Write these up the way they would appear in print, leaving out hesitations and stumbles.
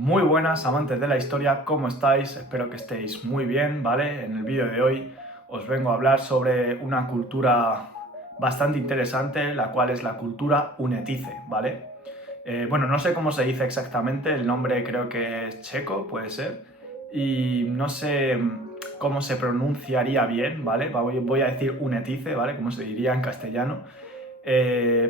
Muy buenas amantes de la historia, ¿cómo estáis? Espero que estéis muy bien, ¿vale? En el vídeo de hoy os vengo a hablar sobre una cultura bastante interesante, la cual es la cultura hunetice, ¿vale? Bueno, no sé cómo se dice exactamente, el nombre creo que es checo, puede ser, y no sé cómo se pronunciaría bien, ¿vale? Voy a decir hunetice, ¿vale? Como se diría en castellano.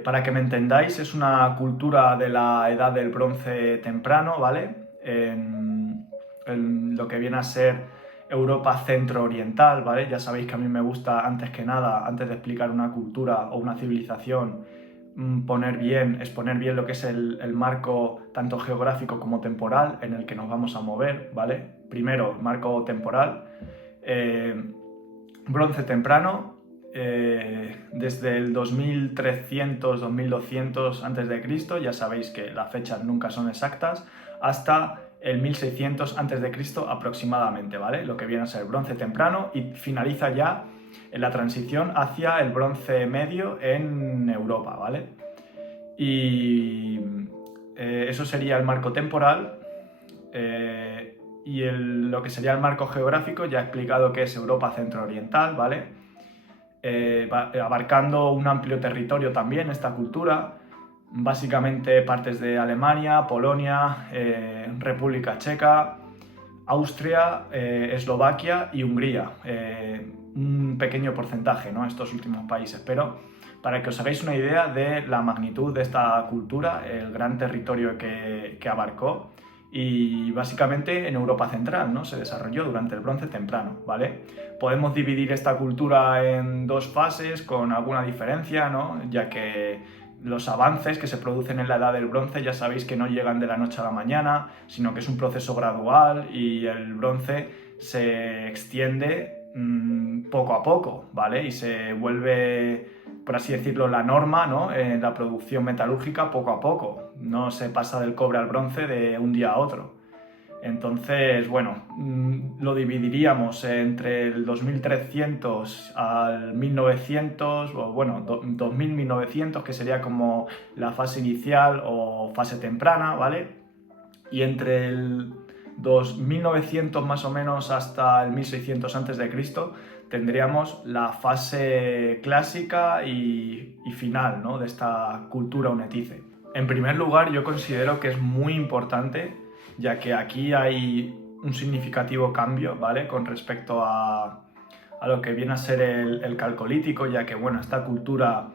Para que me entendáis, es una cultura de la edad del bronce temprano, ¿vale? En lo que viene a ser Europa centro-oriental, ¿vale? Ya sabéis que a mí me gusta, antes que nada, antes de explicar una cultura o una civilización, exponer bien lo que es el marco tanto geográfico como temporal en el que nos vamos a mover, ¿vale? Primero, marco temporal. Eh, Bronce temprano, desde el 2300-2200 a.C., ya sabéis que las fechas nunca son exactas, hasta el 1600 a.C. aproximadamente, ¿vale? Lo que viene a ser bronce temprano y finaliza ya en la transición hacia el bronce medio en Europa, ¿vale? Y eso sería el marco temporal. Lo que sería el marco geográfico, ya he explicado que es Europa centro-oriental, ¿vale? Abarcando un amplio territorio también esta cultura, básicamente partes de Alemania, Polonia, República Checa, Austria, Eslovaquia y Hungría. Un pequeño porcentaje, ¿no? Estos últimos países, pero para que os hagáis una idea de la magnitud de esta cultura, el gran territorio que abarcó, y básicamente en Europa Central, ¿no? Se desarrolló durante el Bronce Temprano, ¿vale? Podemos dividir esta cultura en dos fases con alguna diferencia, ¿no? Ya que los avances que se producen en la Edad del Bronce ya sabéis que no llegan de la noche a la mañana, sino que es un proceso gradual y el bronce se extiende poco a poco, ¿vale? Y se vuelve, por así decirlo, la norma, ¿no? En la producción metalúrgica poco a poco. No se pasa del cobre al bronce de un día a otro. Entonces, bueno, lo dividiríamos entre el 2300 al 1900, o bueno, 2000-1900, que sería como la fase inicial o fase temprana, ¿vale? Y entre el 2900 más o menos hasta el 1600 a.C. tendríamos la fase clásica y final, ¿no? De esta cultura hunetice. En primer lugar, yo considero que es muy importante, ya que aquí hay un significativo cambio, ¿vale? Con respecto a lo que viene a ser el calcolítico, ya que, bueno, esta cultura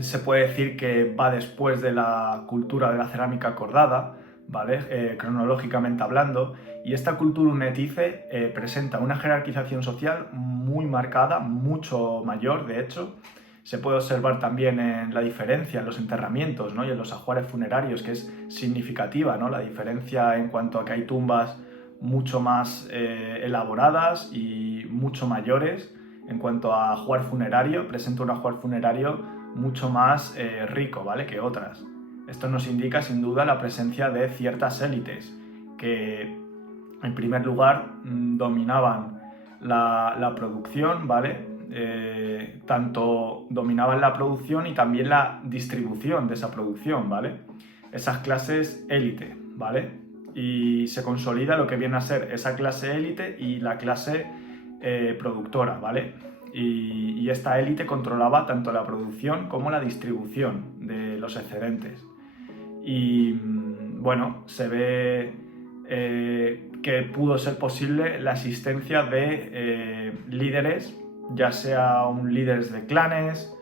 se puede decir que va después de la cultura de la cerámica acordada, ¿vale? Cronológicamente hablando, y esta cultura hunetice presenta una jerarquización social muy marcada, mucho mayor, de hecho. Se puede observar también en la diferencia en los enterramientos, ¿no? Y en los ajuares funerarios, que es significativa, ¿no? La diferencia en cuanto a que hay tumbas mucho más elaboradas y mucho mayores. En cuanto a ajuar funerario, presenta un ajuar funerario mucho más rico, ¿vale? Que otras. Esto nos indica sin duda la presencia de ciertas élites que, en primer lugar, dominaban la producción, ¿vale? Tanto dominaban la producción y también la distribución de esa producción, ¿vale? Esas clases élite, ¿vale? Y se consolida lo que viene a ser esa clase élite y la clase productora, ¿vale? Y esta élite controlaba tanto la producción como la distribución de los excedentes. Y bueno, se ve que pudo ser posible la existencia de líderes, ya sea líderes de clanes,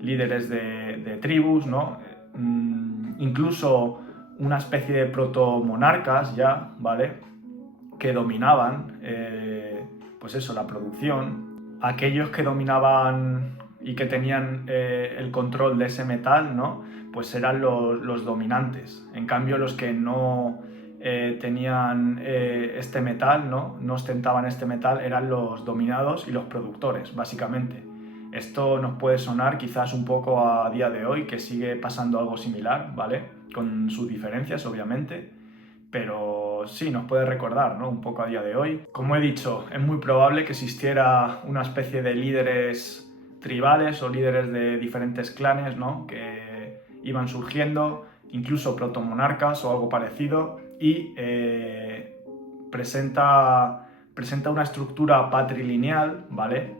líderes de tribus, ¿no? Incluso una especie de protomonarcas ya, ¿vale? Que dominaban, pues eso, la producción. Aquellos que dominaban y que tenían el control de ese metal, ¿no? Pues eran los dominantes. En cambio, los que no tenían este metal, ¿no? No ostentaban este metal, eran los dominados y los productores, básicamente. Esto nos puede sonar quizás un poco a día de hoy, que sigue pasando algo similar, ¿vale? Con sus diferencias, obviamente, pero sí, nos puede recordar, ¿no? Un poco a día de hoy. Como he dicho, es muy probable que existiera una especie de líderes tribales o líderes de diferentes clanes, ¿no? Que iban surgiendo, incluso protomonarcas o algo parecido, y presenta una estructura patrilineal, ¿vale?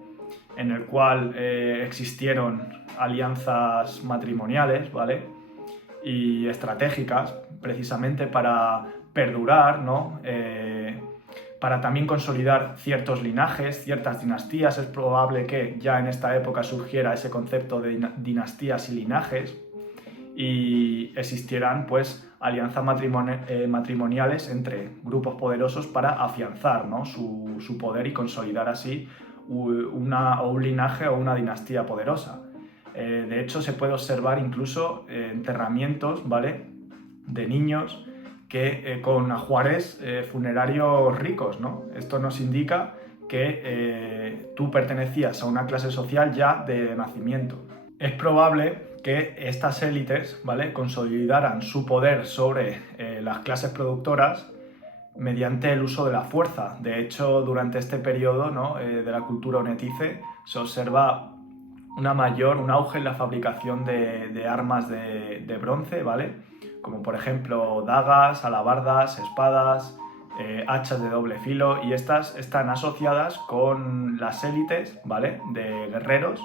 En el cual existieron alianzas matrimoniales, ¿vale? Y estratégicas, precisamente para perdurar, ¿no? Para también consolidar ciertos linajes, ciertas dinastías. Es probable que ya en esta época surgiera ese concepto de dinastías y linajes y existieran pues alianzas matrimoniales entre grupos poderosos para afianzar, ¿no? su poder y consolidar así un linaje o una dinastía poderosa. De hecho, se puede observar incluso enterramientos, ¿vale?, de niños que con ajuares funerarios ricos, ¿no? Esto nos indica que tú pertenecías a una clase social ya de nacimiento. Es probable que estas élites, ¿vale?, consolidaran su poder sobre las clases productoras mediante el uso de la fuerza. De hecho, durante este periodo, ¿no?, de la cultura onetice se observa un auge en la fabricación de armas de bronce, ¿vale?, como por ejemplo dagas, alabardas, espadas, hachas de doble filo, y estas están asociadas con las élites, ¿vale?, de guerreros,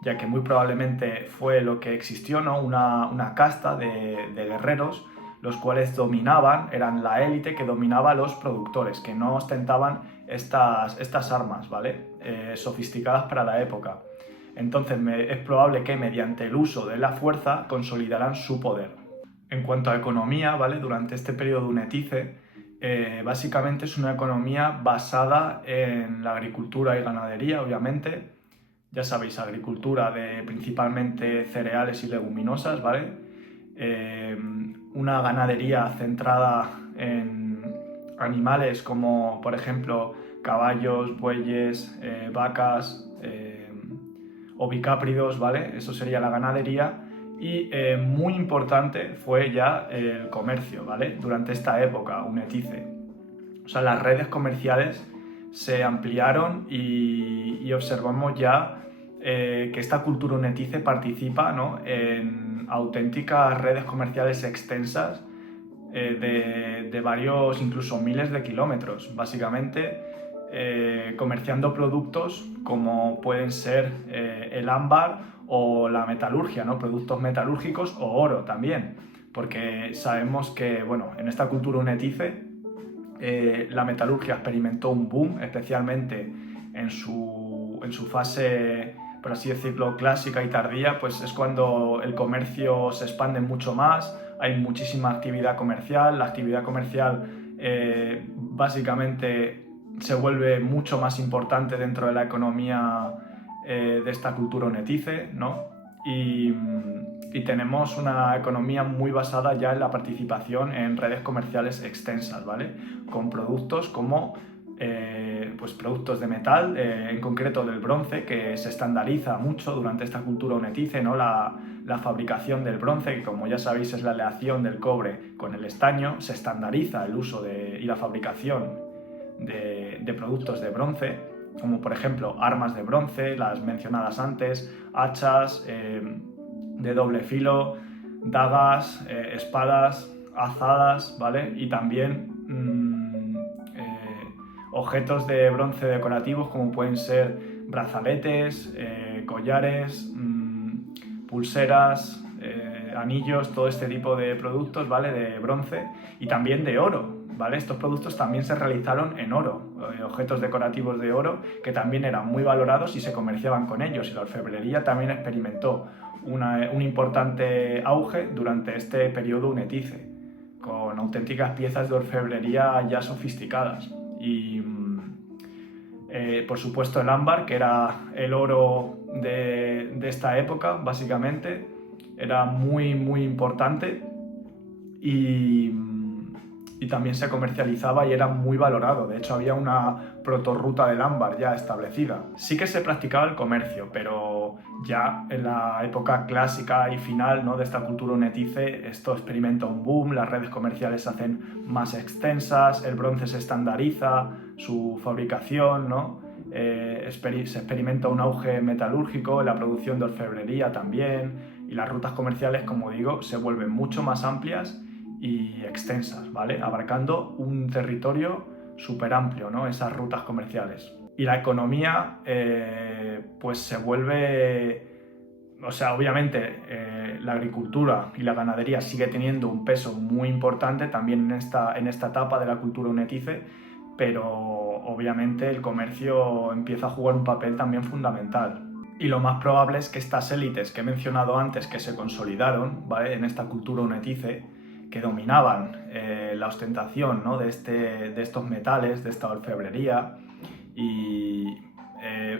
ya que muy probablemente fue lo que existió, ¿no?, una casta de guerreros, los cuales eran la élite que dominaba a los productores, que no ostentaban estas armas, ¿vale?, sofisticadas para la época. Entonces es probable que mediante el uso de la fuerza consolidaran su poder. En cuanto a economía, ¿vale?, durante este periodo unetice, básicamente es una economía basada en la agricultura y ganadería, obviamente. Ya sabéis, agricultura de principalmente cereales y leguminosas, ¿vale? Una ganadería centrada en animales como, por ejemplo, caballos, bueyes, vacas, ovicápridos, ¿vale? Eso sería la ganadería. Y muy importante fue ya el comercio, ¿vale?, durante esta época unetice. O sea, las redes comerciales se ampliaron y observamos ya que esta cultura unetice participa, ¿no?, en auténticas redes comerciales extensas de varios, incluso miles de kilómetros, básicamente comerciando productos como pueden ser el ámbar o la metalurgia, ¿no?, productos metalúrgicos o oro también, porque sabemos que, bueno, en esta cultura unetice la metalurgia experimentó un boom, especialmente en su fase, por así decirlo, clásica y tardía, pues es cuando el comercio se expande mucho más, hay muchísima actividad comercial, la actividad comercial básicamente se vuelve mucho más importante dentro de la economía de esta cultura unetice, ¿no? Y tenemos una economía muy basada ya en la participación en redes comerciales extensas, ¿vale?, con productos como pues productos de metal, en concreto del bronce, que se estandariza mucho durante esta cultura unetice, ¿no?, la fabricación del bronce, que como ya sabéis es la aleación del cobre con el estaño. Se estandariza el uso y la fabricación de productos de bronce, como por ejemplo armas de bronce, las mencionadas antes, hachas de doble filo, dagas, espadas, azadas, ¿vale?, y también objetos de bronce decorativos como pueden ser brazaletes, collares, pulseras, anillos, todo este tipo de productos, ¿vale?, de bronce y también de oro, ¿vale? Estos productos también se realizaron en oro, objetos decorativos de oro que también eran muy valorados y se comerciaban con ellos, y la orfebrería también experimentó un importante auge durante este periodo unetice, con auténticas piezas de orfebrería ya sofisticadas. Y por supuesto el ámbar, que era el oro de esta época, básicamente, era muy, muy importante y también se comercializaba y era muy valorado. De hecho, había una protorruta del ámbar ya establecida. Sí que se practicaba el comercio, pero ya en la época clásica y final, ¿no?, de esta cultura unetice, esto experimenta un boom, las redes comerciales se hacen más extensas, el bronce se estandariza, su fabricación, ¿no? Se experimenta un auge metalúrgico, la producción de orfebrería también, y las rutas comerciales, como digo, se vuelven mucho más amplias y extensas, ¿vale? Abarcando un territorio súper amplio, ¿no? Esas rutas comerciales. Y la economía pues se vuelve... O sea, obviamente la agricultura y la ganadería sigue teniendo un peso muy importante también en esta etapa de la cultura unetice, pero obviamente el comercio empieza a jugar un papel también fundamental. Y lo más probable es que estas élites que he mencionado antes, que se consolidaron, ¿vale?, en esta cultura unetice, que dominaban la ostentación, ¿no?, de estos metales, de esta orfebrería, y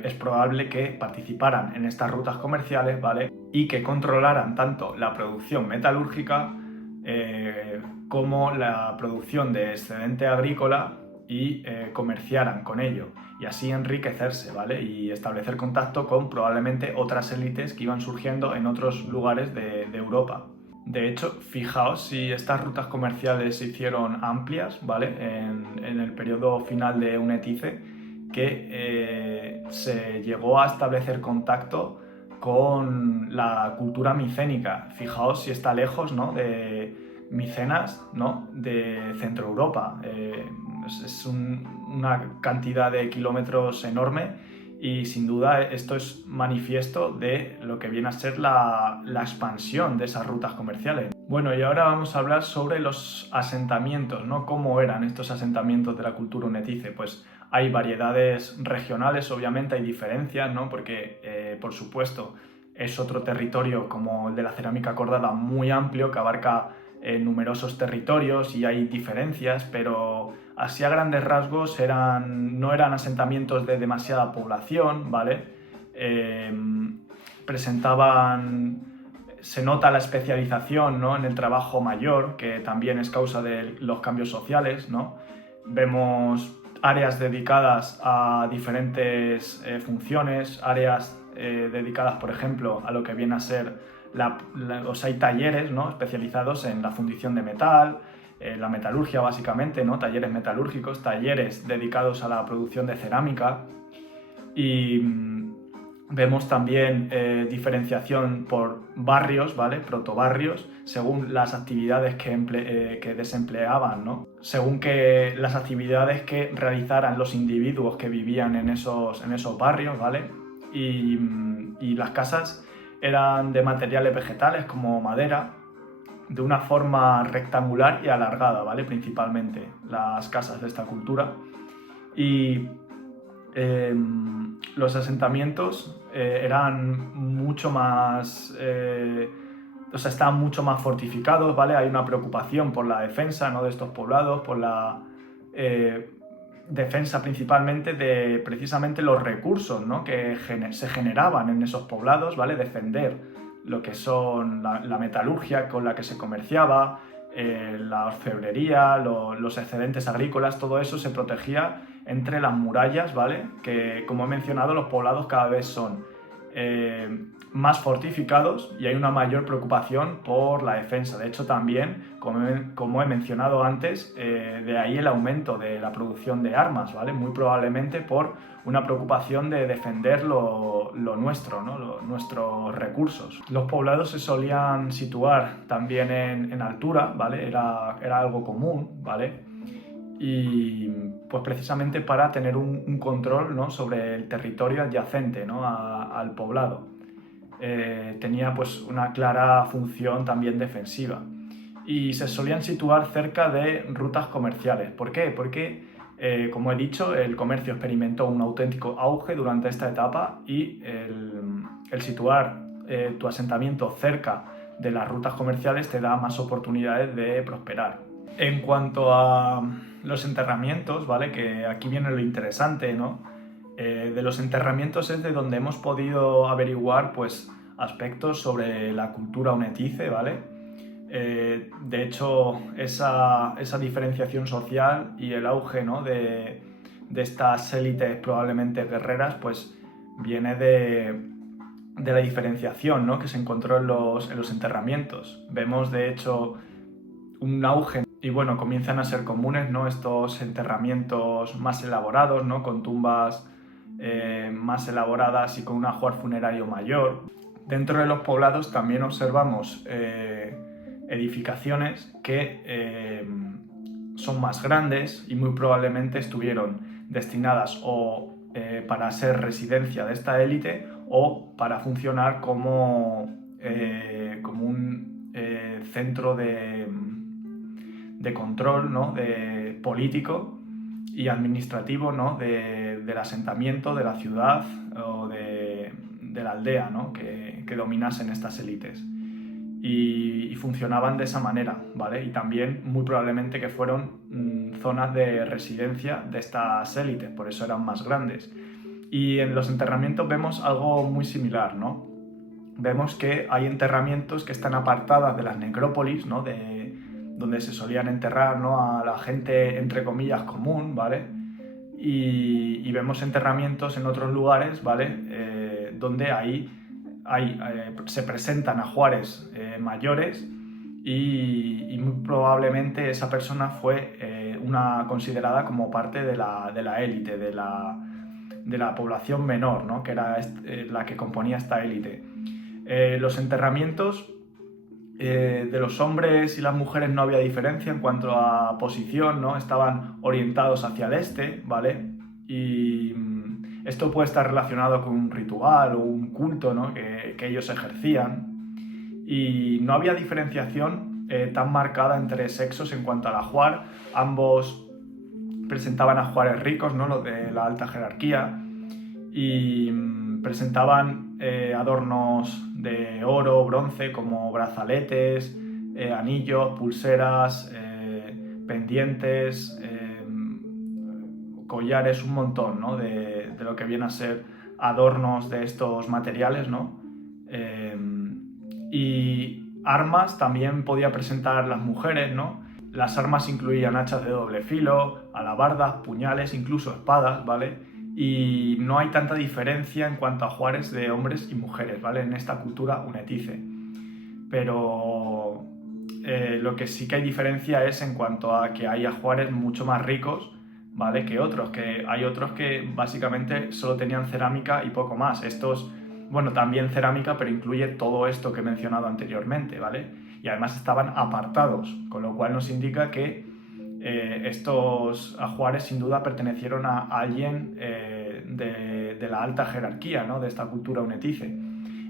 es probable que participaran en estas rutas comerciales, ¿vale?, y que controlaran tanto la producción metalúrgica como la producción de excedente agrícola y comerciaran con ello y así enriquecerse, ¿vale?, y establecer contacto con probablemente otras élites que iban surgiendo en otros lugares de Europa. De hecho, fijaos si estas rutas comerciales se hicieron amplias, ¿vale?, en el periodo final de Unetice, que se llegó a establecer contacto con la cultura micénica. Fijaos si está lejos, ¿no?, de Micenas, ¿no?, de Centro Europa. Es una cantidad de kilómetros enorme y sin duda esto es manifiesto de lo que viene a ser la expansión de esas rutas comerciales. Bueno, y ahora vamos a hablar sobre los asentamientos, ¿no? ¿Cómo eran estos asentamientos de la cultura unetice? Pues hay variedades regionales, obviamente hay diferencias, ¿no? Porque, por supuesto, es otro territorio como el de la cerámica cordada muy amplio que abarca numerosos territorios y hay diferencias, pero así a grandes rasgos no eran asentamientos de demasiada población, ¿vale? Se nota la especialización, ¿no?, en el trabajo mayor, que también es causa de los cambios sociales, ¿no? Vemos áreas dedicadas a diferentes funciones, áreas dedicadas, por ejemplo, a lo que viene a ser o sea, hay talleres, ¿no?, especializados en la fundición de metal, la metalurgia básicamente, ¿no?, talleres metalúrgicos, talleres dedicados a la producción de cerámica y vemos también diferenciación por barrios, ¿vale?, protobarrios, según las actividades que desempleaban, ¿no?, según que las actividades que realizaran los individuos que vivían en esos barrios, ¿vale? Y las casas eran de materiales vegetales como madera, de una forma rectangular y alargada, ¿vale?, principalmente las casas de esta cultura. Y los asentamientos eran mucho más... o sea, estaban mucho más fortificados, ¿vale? Hay una preocupación por la defensa, ¿no?, de estos poblados, por la defensa principalmente de precisamente los recursos, ¿no?, que se generaban en esos poblados, ¿vale? Defender lo que son la metalurgia con la que se comerciaba, la orfebrería, los excedentes agrícolas, todo eso se protegía entre las murallas, ¿vale? Que, como he mencionado, los poblados cada vez son más fortificados y hay una mayor preocupación por la defensa. De hecho, también, como he mencionado antes, de ahí el aumento de la producción de armas, ¿vale? Muy probablemente por una preocupación de defender lo nuestro, ¿no?, nuestros recursos. Los poblados se solían situar también en altura, ¿vale? Era algo común, ¿vale? Y pues precisamente para tener un control, ¿no?, sobre el territorio adyacente, ¿no?, al poblado. Tenía pues una clara función también defensiva. Y se solían situar cerca de rutas comerciales. ¿Por qué? Porque, como he dicho, el comercio experimentó un auténtico auge durante esta etapa y el situar tu asentamiento cerca de las rutas comerciales te da más oportunidades de prosperar. En cuanto a los enterramientos, ¿vale?, que aquí viene lo interesante, ¿no? De los enterramientos es de donde hemos podido averiguar pues aspectos sobre la cultura unetice, ¿vale? De hecho, esa diferenciación social y el auge, ¿no?, de estas élites probablemente guerreras, pues viene de la diferenciación, ¿no?, que se encontró en los enterramientos. Vemos, de hecho, un auge y bueno, comienzan a ser comunes, ¿no?, estos enterramientos más elaborados, ¿no?, con tumbas más elaboradas y con un ajuar funerario mayor. Dentro de los poblados también observamos edificaciones que son más grandes y muy probablemente estuvieron destinadas o para ser residencia de esta élite o para funcionar como un centro de control, ¿no? Político y administrativo, ¿no? del asentamiento, de la ciudad o de la aldea, ¿no? que dominasen estas élites. Y funcionaban de esa manera, ¿vale? Y también muy probablemente que fueron zonas de residencia de estas élites, por eso eran más grandes. Y en los enterramientos vemos algo muy similar, ¿no? Vemos que hay enterramientos que están apartadas de las necrópolis, ¿no? Donde se solían enterrar, ¿no? A la gente, entre comillas, común, ¿vale? Y vemos enterramientos en otros lugares, ¿vale? Donde se presentan ajuares mayores y muy probablemente esa persona fue considerada como parte de la élite, de la población menor, ¿no? Que era la que componía esta élite. Los enterramientos de los hombres y las mujeres no había diferencia en cuanto a posición, ¿no? Estaban orientados hacia el este, ¿vale? Y esto puede estar relacionado con un ritual o un culto, ¿no? que ellos ejercían. Y no había diferenciación tan marcada entre sexos en cuanto al ajuar. Ambos presentaban ajuares ricos, ¿no? Los de la alta jerarquía, y presentaban adornos de oro, bronce, como brazaletes, anillos, pulseras, pendientes, collares, un montón, ¿no? de lo que viene a ser adornos de estos materiales, ¿no? Y armas también podía presentar las mujeres, ¿no? Las armas incluían hachas de doble filo, alabardas, puñales, incluso espadas, ¿vale? Y no hay tanta diferencia en cuanto a ajuares de hombres y mujeres, ¿vale? En esta cultura unetice. Pero lo que sí que hay diferencia es en cuanto a que hay ajuares mucho más ricos, ¿vale? Que otros, que hay otros que básicamente solo tenían cerámica y poco más. Estos, bueno, también cerámica, pero incluye todo esto que he mencionado anteriormente, ¿vale? Y además estaban apartados, con lo cual nos indica que estos ajuares sin duda pertenecieron a alguien de la alta jerarquía, ¿no? De esta cultura unetice.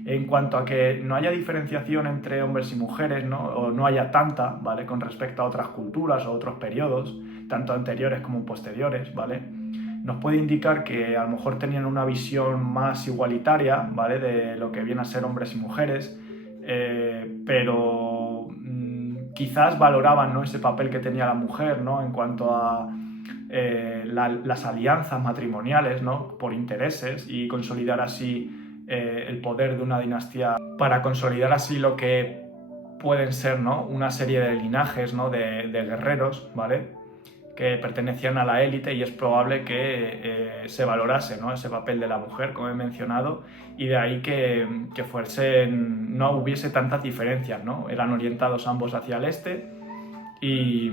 En cuanto a que no haya diferenciación entre hombres y mujeres, ¿no? O no haya tanta, ¿vale? Con respecto a otras culturas o otros periodos, tanto anteriores como posteriores, ¿vale? Nos puede indicar que a lo mejor tenían una visión más igualitaria, ¿vale? De lo que viene a ser hombres y mujeres, pero quizás valoraban, ¿no? Ese papel que tenía la mujer, ¿no? En cuanto a las alianzas matrimoniales, ¿no? Por intereses y consolidar así el poder de una dinastía, para consolidar así lo que pueden ser, ¿no? Una serie de linajes, ¿no? de guerreros, ¿vale? Que pertenecían a la élite, y es probable que se valorase, ¿no? Ese papel de la mujer, como he mencionado, y de ahí que no hubiese tantas diferencias, ¿no? Eran orientados ambos hacia el este y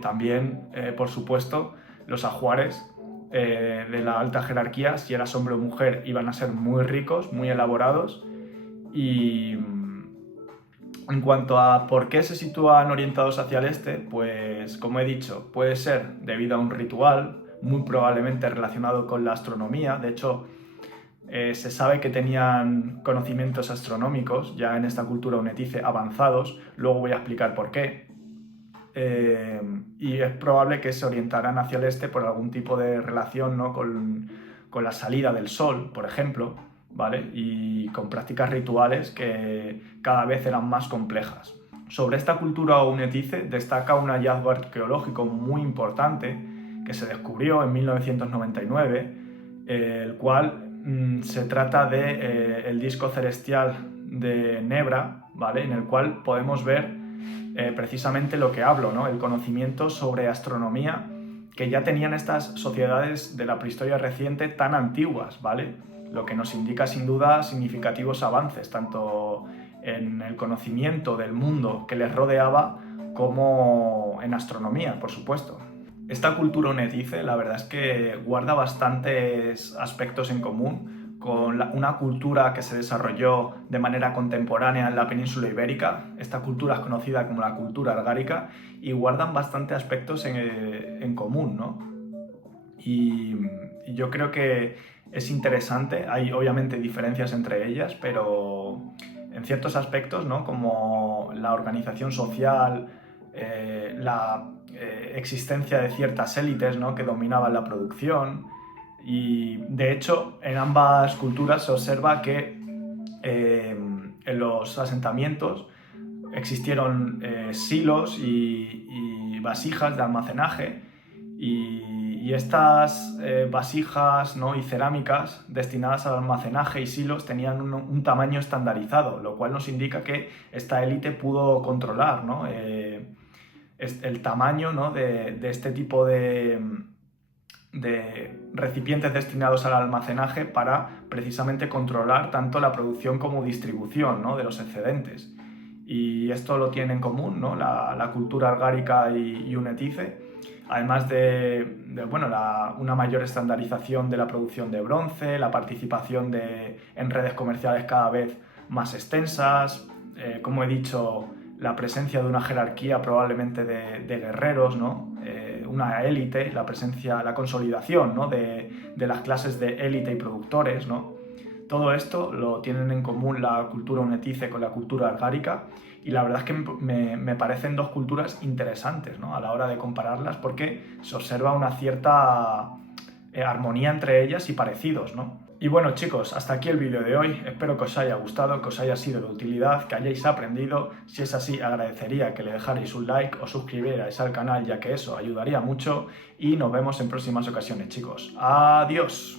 también, por supuesto, los ajuares de la alta jerarquía, si eras hombre o mujer, iban a ser muy ricos, muy elaborados. Y en cuanto a por qué se sitúan orientados hacia el este, pues como he dicho, puede ser debido a un ritual, muy probablemente relacionado con la astronomía. De hecho, se sabe que tenían conocimientos astronómicos ya en esta cultura unetice avanzados, luego voy a explicar por qué. Y es probable que se orientaran hacia el este por algún tipo de relación, ¿no? con la salida del sol, por ejemplo, ¿vale? Y con prácticas rituales que cada vez eran más complejas. Sobre esta cultura unetice destaca un hallazgo arqueológico muy importante que se descubrió en 1999, el cual se trata de el disco celestial de Nebra, ¿vale? En el cual podemos ver precisamente lo que hablo, ¿no? El conocimiento sobre astronomía que ya tenían estas sociedades de la prehistoria reciente tan antiguas, ¿vale? Lo que nos indica sin duda significativos avances, tanto en el conocimiento del mundo que les rodeaba como en astronomía, por supuesto. Esta cultura unetice, la verdad es que guarda bastantes aspectos en común con una cultura que se desarrolló de manera contemporánea en la península ibérica. Esta cultura es conocida como la cultura argárica y guardan bastantes aspectos en común, ¿no? Y yo creo que es interesante, hay obviamente diferencias entre ellas, pero en ciertos aspectos, ¿no? Como la organización social, la existencia de ciertas élites, ¿no? Que dominaban la producción, y de hecho en ambas culturas se observa que en los asentamientos existieron silos y vasijas de almacenaje, y estas vasijas, ¿no? y cerámicas destinadas al almacenaje y silos tenían un tamaño estandarizado, lo cual nos indica que esta élite pudo controlar, ¿no? El tamaño, ¿no? de este tipo de recipientes destinados al almacenaje para precisamente controlar tanto la producción como distribución, ¿no? de los excedentes. Y esto lo tienen en común, ¿no? la cultura argárica y unetice, además bueno, una mayor estandarización de la producción de bronce, la participación en redes comerciales cada vez más extensas, como he dicho, la presencia de una jerarquía probablemente de guerreros, ¿no? Una élite, la consolidación, ¿no? de las clases de élite y productores, ¿no? Todo esto lo tienen en común la cultura unetice con la cultura argárica, y la verdad es que me parecen dos culturas interesantes, ¿no? a la hora de compararlas, porque se observa una cierta armonía entre ellas y parecidos, ¿no? Y bueno, chicos, hasta aquí el vídeo de hoy. Espero que os haya gustado, que os haya sido de utilidad, que hayáis aprendido. Si es así, agradecería que le dejarais un like o suscribierais al canal, ya que eso ayudaría mucho. Y nos vemos en próximas ocasiones, chicos. ¡Adiós!